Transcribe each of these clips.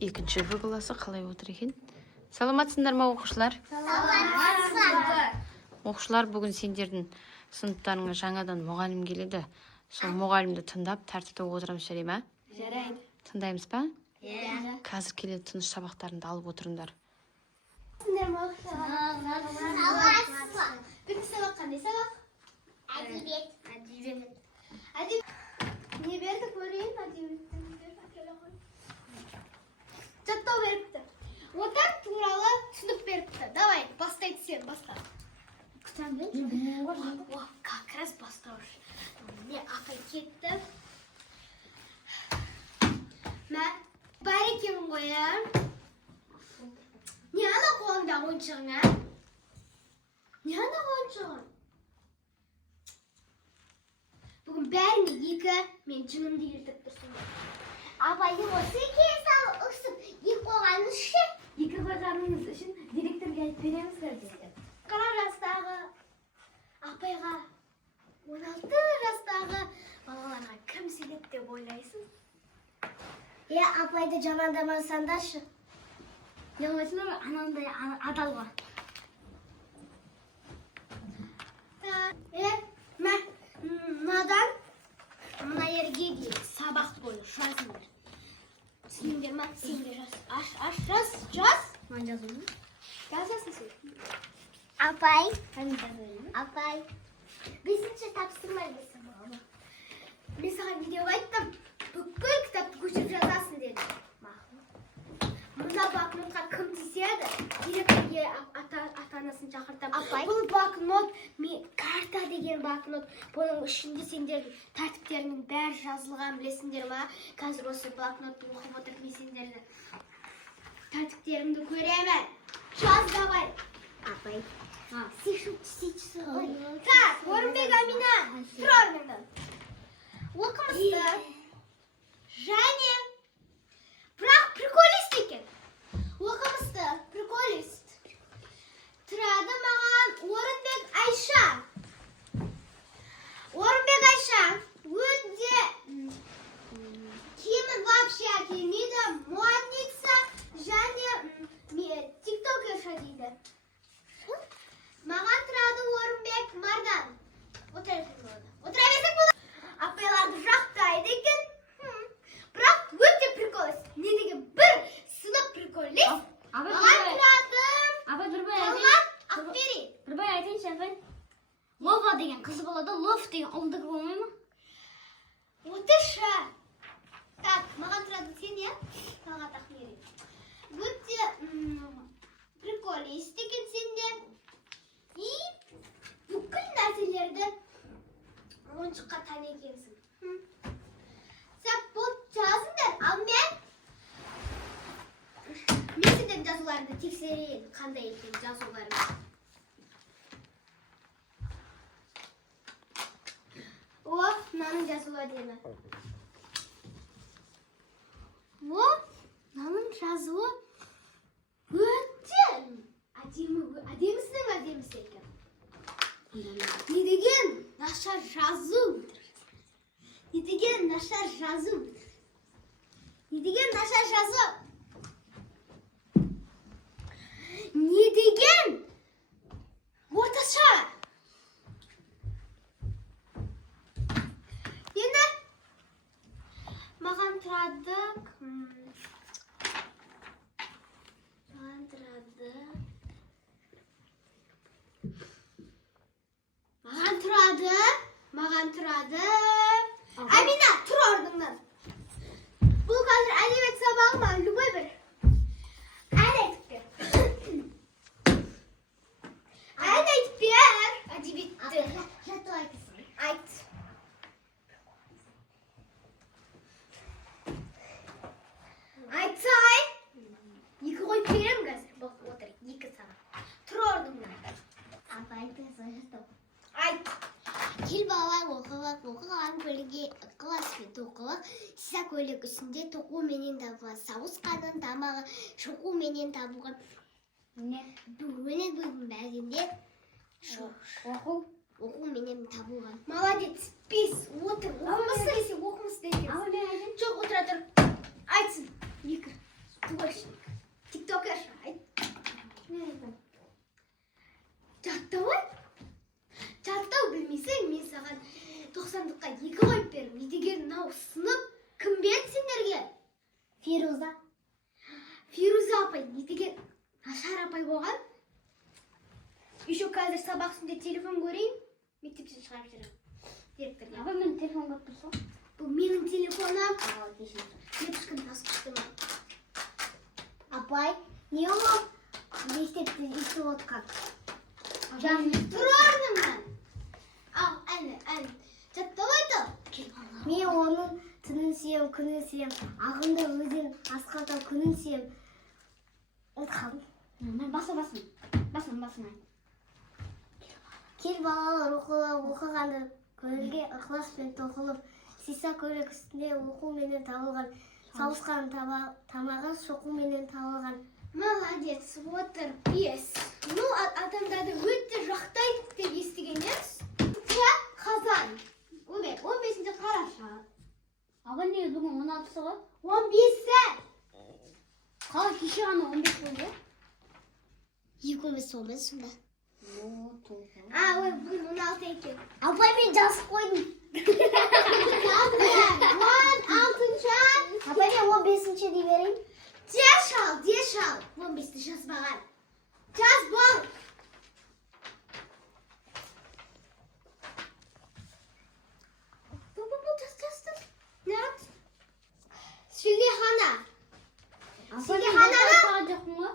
Екінші В классы қалай отыр екен? Саламатсыңдар ма оқушылар? Саламатсыздар. Оқушылар, бүгін сендердің сыныптарыңа жаңадан мұғалім келеді. Сол мұғалімді тыңдап, тәртіпте отырамыз, жарай ма? Жарайды. Тыңдаймыз ба? Иә. Қазір келеді, тыныш сабақтарыңды алып отырыңдар. Саламатсыздар. Бүгінгі сабақ қандай сабақ? Әдебиет. Не берді көрейін әдебиеттен? Жаттау беріпті. Отан туралы түсінік беріпті. Давай, бастайды сен, баста. Как раз бастауыш. Не, апай кетті. Бар екен қоям. Не ана қолыңда ойыншығың, а? Не ана ойыншығың? Бүгін бәріне екі мен жынымды ертіп тұрсың. Апайдың осы кесал ұқсып, екі қойғаныңыз үшін? Екі қойғаныңыз үшін директорға айтып береміз көрдіңіздер. Қара жастағы апайға 16 жастағы балаларға кім сөйледі деп ойлайсың? Апайды жамандамасаңдаршы. Не ойлайсың, анандай адал ғой. Мынадан мына жерге дейін сабақ бойы жазыңдар. Сендер ма? Сендер жаз. Жаз. Маған жазу ма? Жазасың сен. Апай. Апай. 5-ші тапсырма дейсің бала. Мен саған не деп айттым? Бүкіл кітапты көшіріп жазасың дедім. Мына блокнотқа кім тиіседі? Директорге ата-анасын шақыртам. Бұл блокнот, карта деген блокнот. Бұның ішінде сендердің тәртіптерінің бәрі жазылған, білесіңдер ма? Қазір осы блокнотты оқып отырып мен сендерді тәртіптерімді көремін. Жаз давай. Апай. Сейчас ғой. Так, Орынбек Амина. Тұр орныңнан. Оқымысты. Және бірақ приколист екен. Оқымысты, приколист. Тұрады маған Орынбек Айша. Орынбек Айша өте кемін вообще келмейді. Модница және тиктокерша дейді. Маған тұрады Орынбек Мардан. Отыра берсек болады. Апайларды жақтайды екен. Бірақ өте приколист. Не деген бір сынып приколист. Маған тұрадым. Апай, бірбай Талғат Ақбери. Бірбай айтайыншы, апай. Лова деген қыз болады, Лов деген ұлдық болмай ма? Отыршы. Так, маған тұрады сен, е? Талғат Ақбери. Өте приколист екен сенде. И бүкіл нәрселерді ойыншыққа тән екенсің. Жазыңдар, ал мен сендердің жазуларыңды тексерейін, қандай екен жазуларың. Мынаның жазулары дені. Мынаның жазуы өте әдемісінің екен. Не деген нашар жазу. Не деген нашар жазу. Не деген нашар жазу. Не деген орташа. Енді маған тұрадық. Маған тұрады. Амина, тұр орныңнан. Бұл қазір әдебиет сабағы ма? Любой бір. Ән айтып бер. Ән айтып бер. Әдебиетті. Жаттау айтысың. Айт. Айтсай. Екі қойып берем қазір. Отыр, екі сабақ. Тұр орныңнан. Апай, жаттау. Айт. Кел балалар оқыған көліге класспен тоқылық, сиса көлік үстінде тоқу менен табылған сауысқанын тамағы шоқу менен табылған. Бүгін бәрінде оқу менен табылған. Молодец, пес, отыр. Оқымысты десе оқымысты екен. Жоқ, отыра тұр. Айтсын. Екі. болған. Еще қазір сабақ үстінде телефон көрейін. Мектептен шығарып жүремін. Директорға. Апай, мен телефон көріп тұрсам. Бұл менің телефоным. Мен кішкене тасқыштым. Апай, не ол? Мектепте естіп отқан. Тұр орнымнан. Ал, әне. Жаттап айтыл. Мен оның түнін сүйем, күнін сүйем. Ағынды өзен асқатау күнін сүйем. Отқалым. Мен басын. Кел балалар оқығанды көңілге ықыласпен тоқылып, сиса көйлек үстінде оқу менен табылған, сауысқан тамағы шоқу менен табылған. Молодец, отыр, бес. Ну, адамдарды өтті жақтайды деп естігенбіз. Қазан. 15-ші қараша. Апай, не бүгін 16-сы ғой? 15-сі. Қалай кеше ғана 15 болды? 2-15 сонда. Бүгін Бүгін 16 екен. Апай, мен жазып қойдым. 16-шы. Апай, мен 15-ші дей берейін. Деш ал. 15-ші жазбаған. Жаз бол. Жаз. Не от? Шілдехана. Шілдехана да? жоқпын ғой?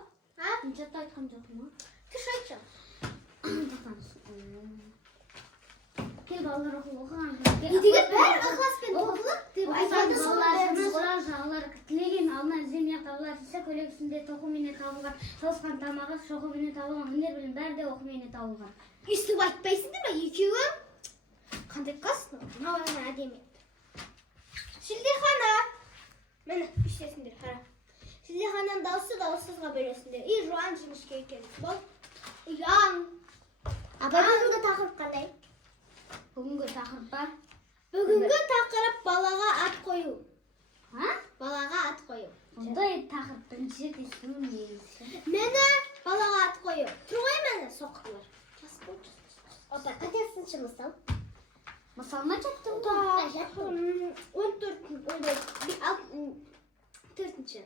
Мен жатта айтқан жоқпын ғой? Күш айтшы. Кел балалар оқыған. Недегі бәрі ықыласпен тоқылып деп айтады Алар тілеген алдынан іздемей-ақ табылар. Сиса көйлек үстінде тоқу менен табылған, сауысқан тамағы шоқу менен табылған, өнер білім бәрі де оқу менен табылған. Үстіп айтпайсыңдар ма екеуі? Қандай қасың? Мынау әдемі. Шілдехана. Міне, үштесіңдер, қара. Шілдехананың дауысы дауыссызға бөлесіңдер. Жуан жіңішке екен. Бол. Ян. Апай, бүгінгі тақырып қандай? Бүгінгі тақырып бар. Бүгінгі тақырып балаға ат қою. Балаға ат қою. Ондай тақырып бірінші естуім негізі. Мені балаға ат қою. Тұр ғой мені соққылар. Апай, қатесінші мысал? Мысал ма жаттың? 14-ші.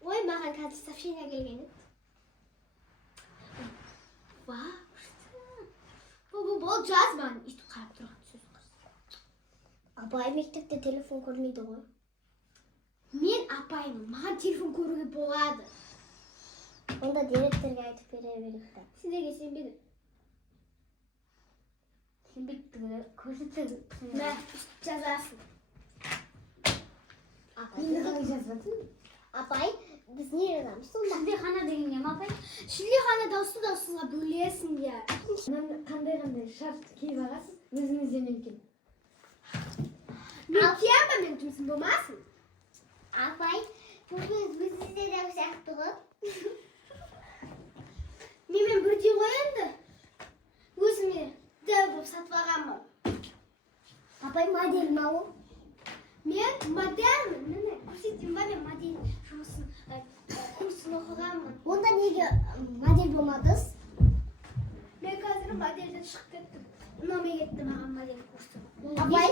Ой, маған қазір сообщение келген. Бұл жазбан. Үйтіп қарап тұрған сөз қыз. Апай мектепте телефон көрмейді ғой. Мен апаймын. Маған телефон көруге болады. Онда директорға айтып бере беректі. Сендерге сенбедім. Сенбектігі көрсетті. Мә, жазасың. Енді қалай жазбадың? Апай, біз не жазамыз сонда? Шілдехана деген не ма, апай? Шілдехана дауысызға бөлесіңдер. Қандай шарт киіп аласыз? Өзіңізден екен. Мен киемін, мен жұмысым болмасын. Апай, өзіңізде де сияқты ғой. Мен бірдей ғой енді. Өзіме дәу болып сатып алғанмын. Апай, модель ма ол? Мен модельмін. Міне, көрсетейін ба, мен модель жұмысын, курсын оқығанмын. Онда неге модель болмадыңыз? Мен қазір модельден шығып кеттім. Ұнамай кетті маған модель курсы. Апай,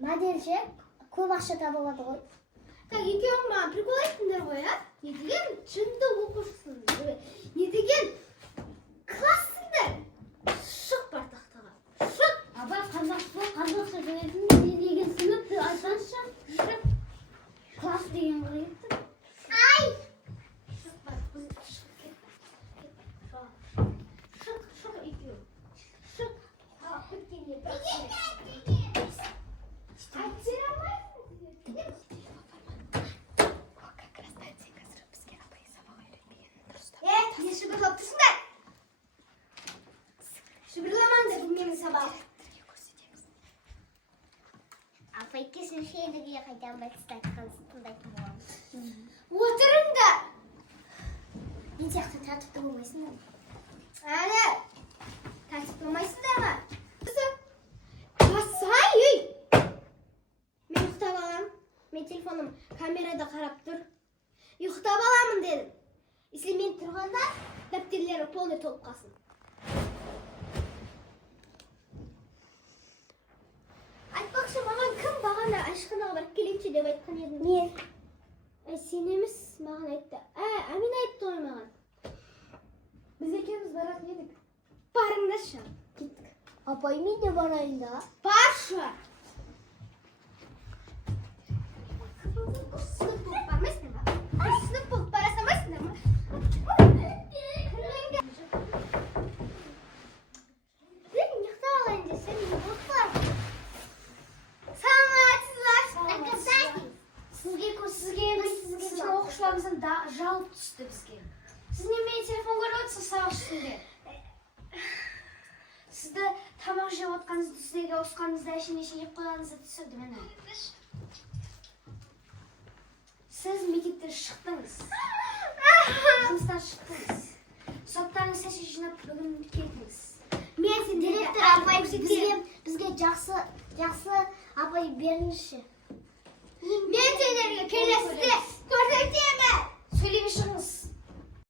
модельше көп ақша табылады ғой. Так, екеуің маған прикол айттыңдар ғой, а? Не деген жынды оқушысың? Не деген классыңдар? Шық бар тақтаға. Шық! Апай, қазақша сөйлесің, не деген сыныпты айтсаңызшы. Шық! Класс деген ғой еттім. Ай! Шық бар, шық кет. Шық екеуі. Шық! Біткенде бір не шүбірлап тұрсыңдар? Шүбірламаңдар, бұл менің сабағым. Апай, кесінші едіге қайтан бәтісті айтқансын тыңдайтын боламыз. Отырыңдар! Мен сияқты тәртіпті болмайсыңдар. Әлі! Тәртіпті болмайсыңдар ма? Басай, үй! Мен ұйықтап алам. Мен телефоным камерада қарап тұр. Ұйықтап аламын дедім. Если мен тұрғанда, дәптерлері полный толып қалсын. Айтпақшы, маған кім бағана ашқанаға барып келейінші деп айтқан едім. Мен. Sen emas, mаған айтты. Амина айтты ғой маған. Biz ikimiz barатын edik. Барыңдаршы. Кеттік. Апай, мен де барайын да. Баршы. Сынып болып бармайсыңдар ма? Сынып болып бара салмайсыңдар ма? Сен ұйықтап алайын десең, ұйықтар. Саламатсыздар. Sizin оқушыларыңыздың жалып түсті бізге. Siz немене телефон көріп отырсыз сабақ үстінде? Сізді тамақ жеп отқаныңызды, сіздерге осқаныңызды әшейін жеп қойғаныңызды түсірді мені. Siz мектептен шықтыңыз. Жұмыстан шықтыңыз. Соттарыңыз сәсі жинап бүгін келдіңіз. Мен сен директор апай бізге жақсы апай беріңізші. Мен сендерге келесіде көрсетемін. Сөйлеме шығыңыз.